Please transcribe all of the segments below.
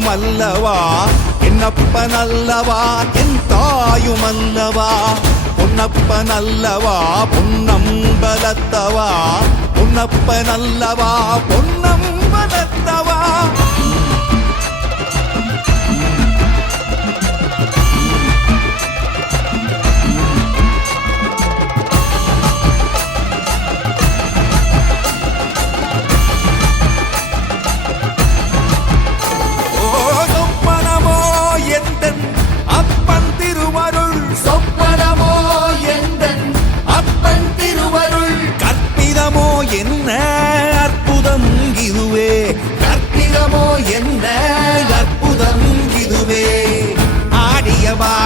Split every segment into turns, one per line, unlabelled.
தாயும் அல்லவா என்னப்பனல்லவா என் தாயும் அல்லவா பொன்னப்பனல்லவா? பொன்னம்பலத்தவா? பொன்னப்பனல்லவா? பொன்னம்பலத்தவா?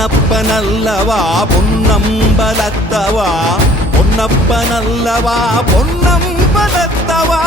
பொன்னப்பனல்லவா பொன்னம்பலத்தவா? பொன்னப்பனல்லவா பொன்னம்பலத்தவா?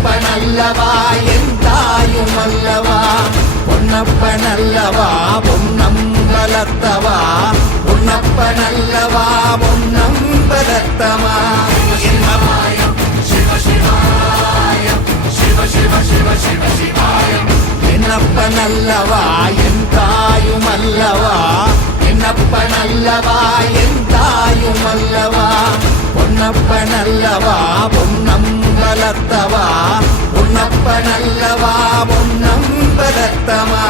பொன்னப்பன் அல்லவா என் தாயும் அல்லவா? பொன்னப்பன் அல்லவா பொன்னம்பலத்தவா? பொன்னப்பன் அல்லவா பொன்னம்பலத்தமா என்னமாயம் சிவ சிவாயம் சிவ சிவ சிவ சிவ சிவாயம் என்னப்பனல்லவா என் தாயும் அல்லவா? என்னப்பனல்லவா என் தாயும் அல்லவா? பொன்னப்பனல்லவா பொன்னம்பலத்தவா பொன்னப்பனல்லவா பொன்னம்பலத்தமா